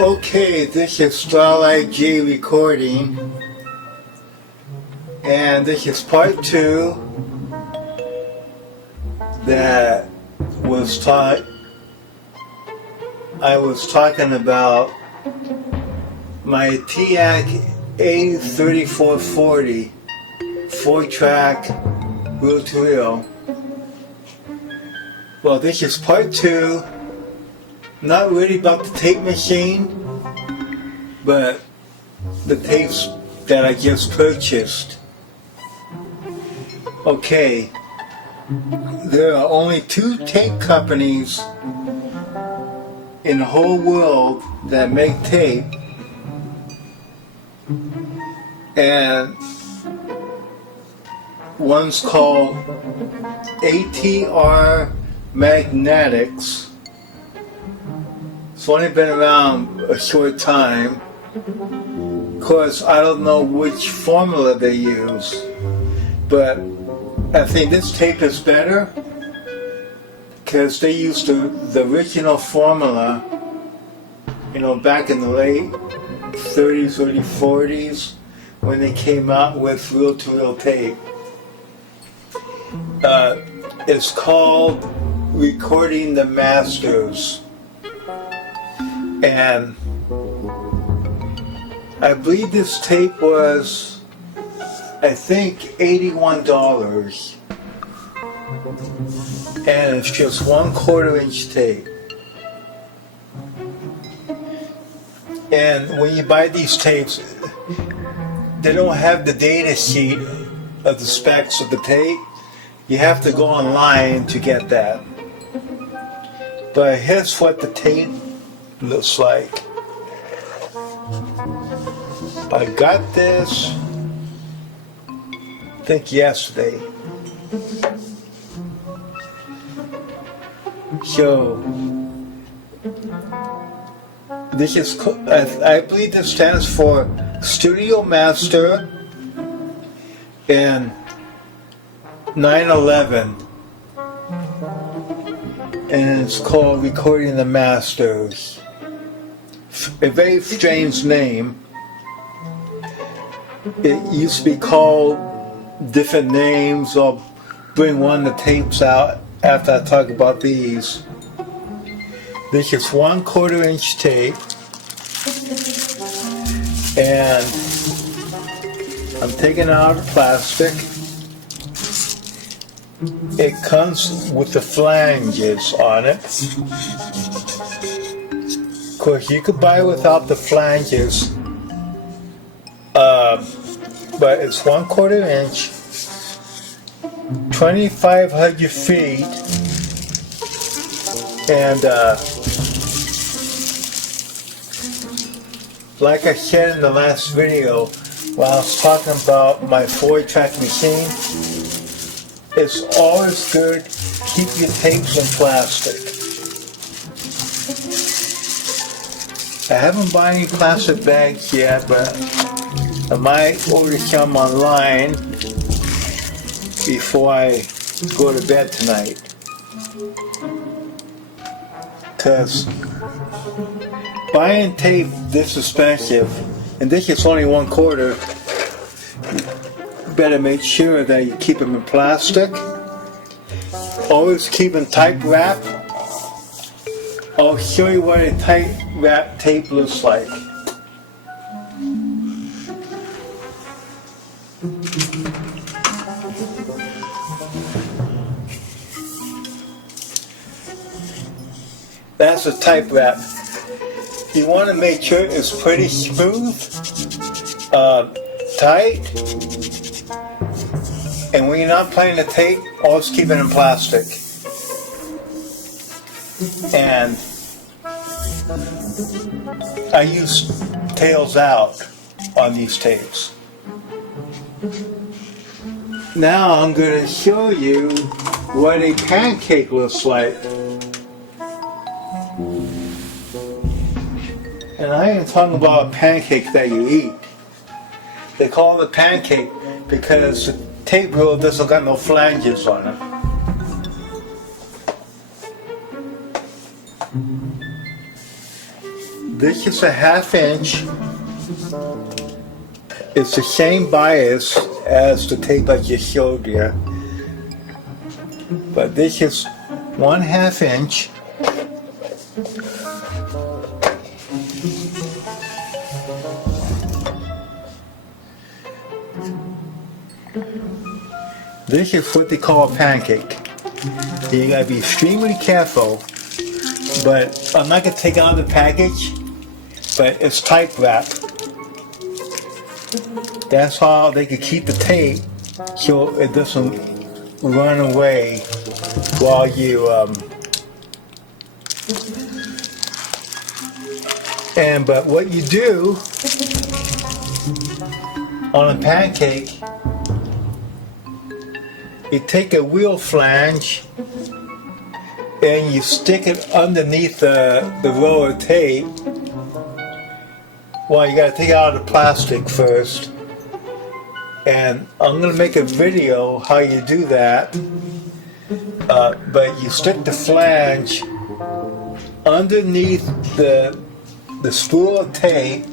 Okay, this is Starlight G recording, and this is part 2 that was taught. I was talking about my TAC A3440 4-track reel-to-reel. Well, this is part 2. Not really about the tape machine, but the tapes that I just purchased. Okay, there are only 2 tape companies in the whole world that make tape, and one's called ATR Magnetics. It's only been around a short time. Of course, I don't know which formula they use, but I think this tape is better because they used the original formula, back in the late 30s, early 40s, when they came out with reel-to-reel tape. It's called Recording the Masters. And I believe this tape was, I think, $81. And it's just 1/4 inch tape. And when you buy these tapes, they don't have the data sheet of the specs of the tape. You have to go online to get that. But here's what the tape looks like. I got this, I think yesterday. So this is, I believe this stands for Studio Master and 911, and it's called Recording the Masters. A very strange name. It used to be called different names. I'll bring one of the tapes out after I talk about these. This is 1/4 inch tape, and I'm taking out the plastic. It comes with the flanges on it. Of course, you could buy without the flanges, but it's 1/4 inch, 2,500 feet, and like I said in the last video, while I was talking about my 4-track machine, it's always good to keep your tapes in plastic. I haven't bought any plastic bags yet, but I might order some online before I go to bed tonight. Because buying tape this expensive, and this is only 1/4, you better make sure that you keep them in plastic. Always keep them type wrap. I'll show you what a type wrap tape looks like. That's a type wrap. You want to make sure it's pretty smooth, tight, and when you're not playing the tape, always keep it in plastic. And I use tails out on these tapes. Now I'm going to show you what a pancake looks like. And I ain't talking about a pancake that you eat. They call it a pancake because the tape reel doesn't got no flanges on it. This is a 1/2 inch. It's the same bias as the tape I just showed you. But this is 1/2 inch. This is what they call a pancake. You gotta be extremely careful, but I'm not gonna take out the package, but it's type wrap. That's how they can keep the tape so it doesn't run away while you but what you do on a pancake, you take a wheel flange and you stick it underneath the roll of tape. Well, you gotta take out the plastic first. And I'm gonna make a video how you do that. But you stick the flange underneath the spool of tape,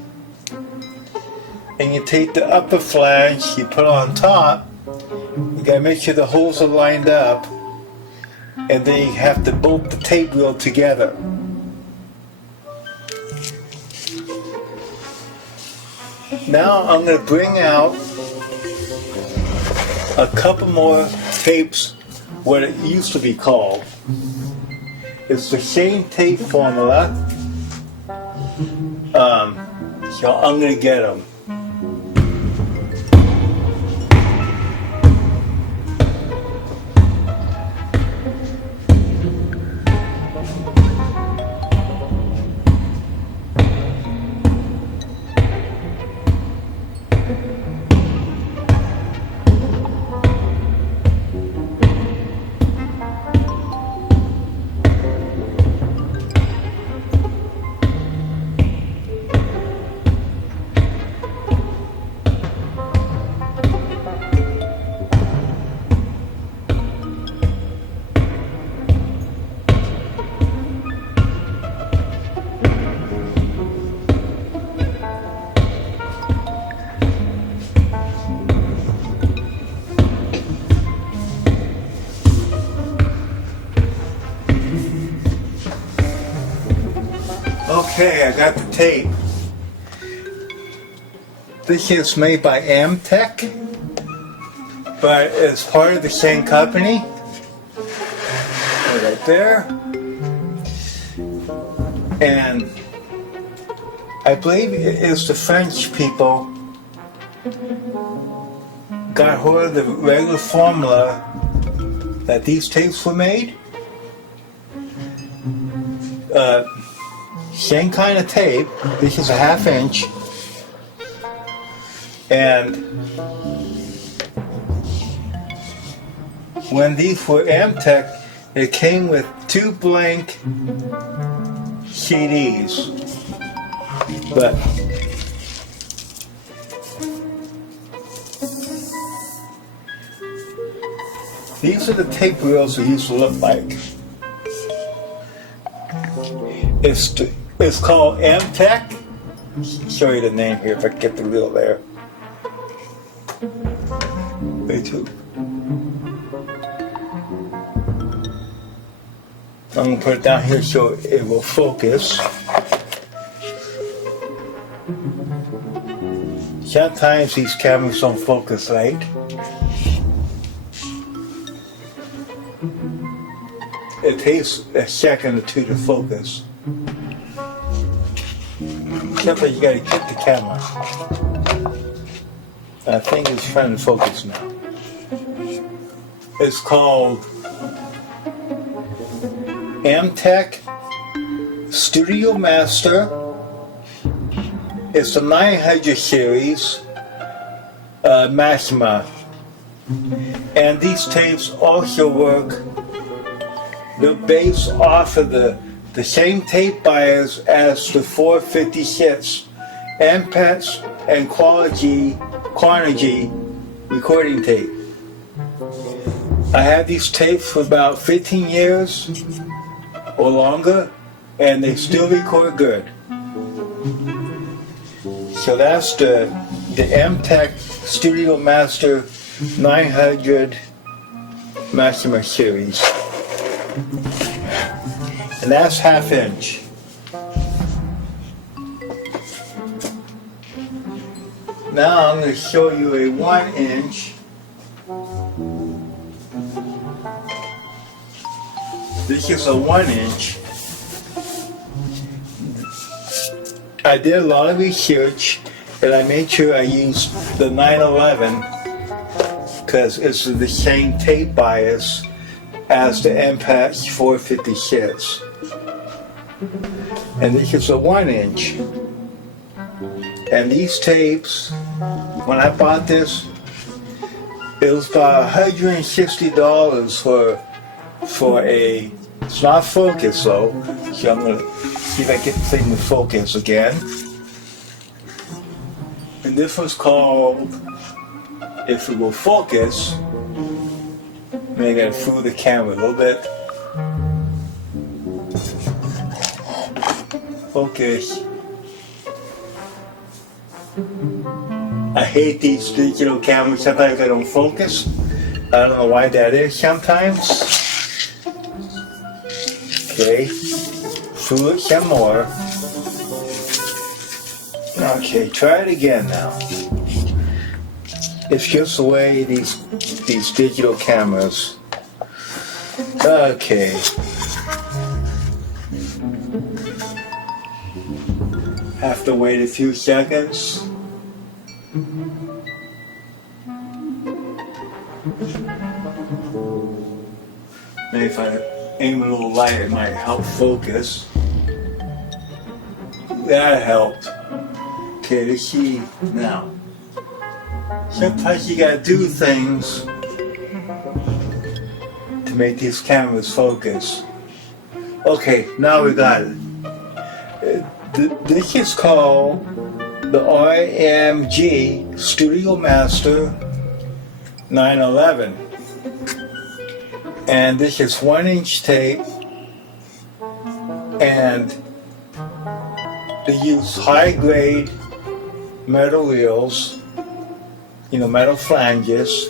and you take the upper flange, you put it on top. You gotta make sure the holes are lined up, and then you have to bolt the tape reel together. Now I'm gonna bring out a couple more tapes, what it used to be called. It's the same tape formula. So I'm gonna get them. Okay, I got the tape. This is made by Emtec, but it's part of the same company. Right there. And I believe it is the French people got hold of the regular formula that these tapes were made. Same kind of tape. This is a 1/2 inch. And when these were Emtec, it came with 2 blank CDs. But these are the tape reels they used to look like. It's called Emtec. Show you the name here if I can get the reel there. Wait too. I'm gonna put it down here so it will focus. Sometimes these cameras don't focus right. It takes a second or two to focus. Except that you gotta kick the camera. I think it's trying to focus now. It's called Emtec Studio Master. It's the 900 series Maxima. And these tapes also work. They're based off of the same tape buyers as the 456 Emtec and Quality recording tape. I had these tapes for about 15 years or longer, and they still record good. So that's the Emtec Studio Master 900 Maxima Series. And that's 1/2 inch. Now I'm going to show you a 1 inch. This is a 1 inch. I did a lot of research and I made sure I used the 911 because it's the same tape bias as the Emtec 456. And this is a 1 inch. And these tapes, when I bought this, it was about $160 for a, it's not focus though, so I'm going to see if I get the thing to focus again. And this was called, if it will focus, maybe I gotta fool the camera a little bit. Focus. I hate these digital cameras, sometimes they don't focus. I don't know why that is sometimes. Okay, fool it some more. Okay, try it again now. It's just the way these digital cameras. Okay. Have to wait a few seconds. Maybe if I aim a little light, it might help focus. That helped. Okay, let's see now. Sometimes you gotta do things to make these cameras focus. Okay, now we got it. This is called the IMG Studio Master 911. And this is 1 inch tape, and they use high grade metal reels, metal flanges,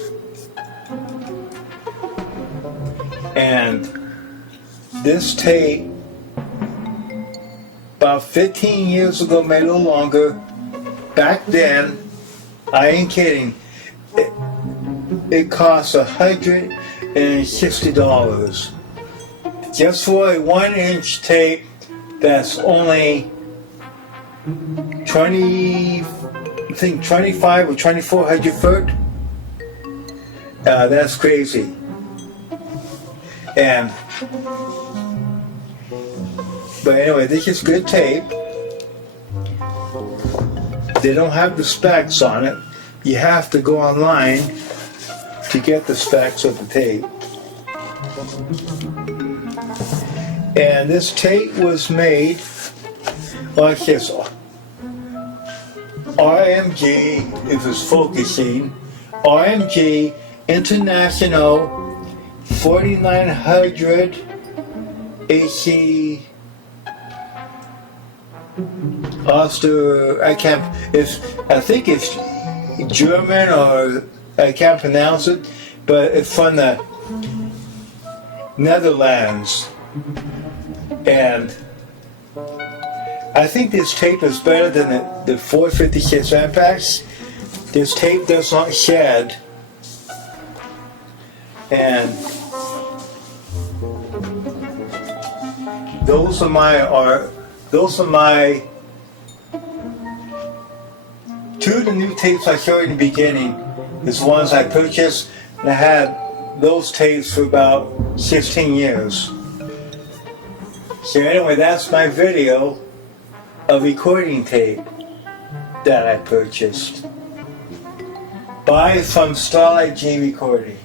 and this tape about 15 years ago, maybe a little longer, back then, I ain't kidding, it cost $160 just for a 1 inch tape that's only 25 or 2400 foot. That's crazy. But anyway, this is good tape. They don't have the specs on it. You have to go online to get the specs of the tape. And this tape was made like this. RMG, if it's focusing, RMG International 4900 AC Oster, I think it's German, or I can't pronounce it, but it's from the Netherlands. And I think this tape is better than the 456 Emtecs. This tape does not shed. And those are my two of the new tapes I showed in the beginning. Is the ones I purchased, and I had those tapes for about 16 years. So anyway, that's my video of recording tape that I purchased. Buy from Starlight G Recording.